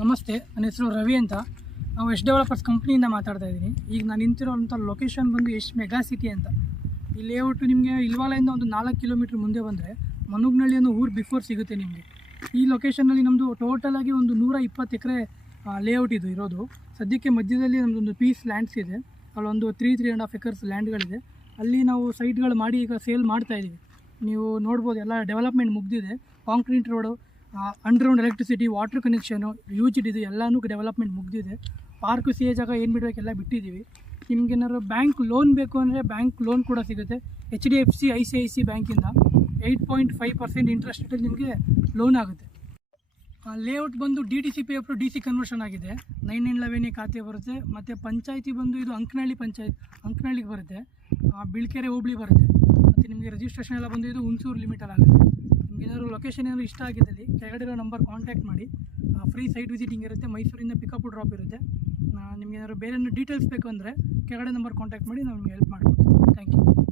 ನಮಸ್ತೆ, ನನ್ನ ಹೆಸರು ರವಿ ಅಂತ. ನಾವು ಯಶ್ ಡೆವಲಪರ್ಸ್ ಕಂಪ್ನಿಯಿಂದ ಮಾತಾಡ್ತಾ ಇದ್ದೀನಿ. ಈಗ ನಾನು ನಿಂತಿರೋಂಥ ಲೊಕೇಶನ್ ಬಂದು ಯಶ್ ಮೆಗಾ ಸಿಟಿ ಅಂತ. ಈ ಲೇಔಟು ನಿಮಗೆ ಇಲ್ವಾಲೆಯಿಂದ ಒಂದು 4 ಕಿಲೋಮೀಟ್ರ್ ಮುಂದೆ ಬಂದರೆ ಮನುಗ್ನಳ್ಳಿ ಅನ್ನೋ ಊರು ಬಿಫೋರ್ ಸಿಗುತ್ತೆ ನಿಮಗೆ. ಈ ಲೊಕೇಶನಲ್ಲಿ ನಮ್ಮದು ಟೋಟಲಾಗಿ ಒಂದು 120 ಎಕರೆ ಲೇಔಟ್ ಇದು ಇರೋದು. ಸದ್ಯಕ್ಕೆ ಮಧ್ಯದಲ್ಲಿ ನಮ್ಮದೊಂದು ಪೀಸ್ ಲ್ಯಾಂಡ್ಸ್ ಇದೆ, ಅಲ್ಲೊಂದು 3.5 ಎಕರ್ಸ್ ಲ್ಯಾಂಡ್ಗಳಿದೆ. ಅಲ್ಲಿ ನಾವು ಸೈಟ್ಗಳು ಮಾಡಿ ಈಗ ಸೇಲ್ ಮಾಡ್ತಾಯಿದ್ದೀವಿ. ನೀವು ನೋಡ್ಬೋದು, ಎಲ್ಲ ಡೆವಲಪ್ಮೆಂಟ್ ಮುಗಿದಿದೆ. Concrete road, underground electricity, water connection, UGD ಇದು ಎಲ್ಲನೂ ಡೆವಲಪ್ಮೆಂಟ್ ಮುಗಿದಿದೆ. ಪಾರ್ಕು ಸಿ ಎ ಜಾಗ ಏನು ಬಿಡಬೇಕೆಲ್ಲ ಬಿಟ್ಟಿದ್ದೀವಿ. ನಿಮ್ಗೇನಾದ್ರು ಬ್ಯಾಂಕ್ ಲೋನ್ ಬೇಕು ಅಂದರೆ ಬ್ಯಾಂಕ್ ಲೋನ್ ಕೂಡ ಸಿಗುತ್ತೆ. HDFC ICICI ಬ್ಯಾಂಕಿಂದ 8.5% ಇಂಟ್ರೆಸ್ಟ್ ರೇಟಲ್ಲಿ ನಿಮಗೆ ಲೋನ್ ಆಗುತ್ತೆ. ಲೇಔಟ್ ಬಂದು DTCP ಅಪ್ರೂವ್ DC ಕನ್ವರ್ಷನ್ ಆಗಿದೆ. 911 ಖಾತೆ ಬರುತ್ತೆ. ಮತ್ತು ಪಂಚಾಯತಿ ಬಂದು ಇದು ಅಂಕನಹಳ್ಳಿಗೆ ಬರುತ್ತೆ, ಬಿಳ್ಕೆರೆ ಹೋಬಳಿ ಬರುತ್ತೆ. ಮತ್ತು ನಿಮಗೆ ರಿಜಿಸ್ಟ್ರೇಷನ್ ಎಲ್ಲ ಬಂದು ಇದು ಹುಣಸೂರು ಲಿಮಿಟಲ್ಲಿ ಆಗುತ್ತೆ. ನಿಮಗೇನಾದ್ರು ಲೊಕೇಶನ್ ಏನಾದರೂ ಇಷ್ಟ ಆಗಿದ್ದಲ್ಲಿ ಕೆಳಗಡೆ ನಂಬರ್ ಕಾಂಟ್ಯಾಕ್ಟ್ ಮಾಡಿ. ಫ್ರೀ ಸೈಟ್ ವಿಸಿಟಿಂಗ್ ಇರುತ್ತೆ, ಮೈಸೂರಿಂದ ಪಿಕಪ್ ಡ್ರಾಪ್ ಇರುತ್ತೆ. ನಿಮಗೇನಾದ್ರು ಬೇರೆ ಡೀಟೇಲ್ಸ್ ಬೇಕು ಅಂದರೆ ಕೆಳಗಡೆ ನಂಬರ್ ಕಾಂಟ್ಯಾಕ್ಟ್ ಮಾಡಿ ನಾವು ನಿಮಗೆ ಹೆಲ್ಪ್ ಮಾಡ್ಕೊಡ್ತೀವಿ. Thank you.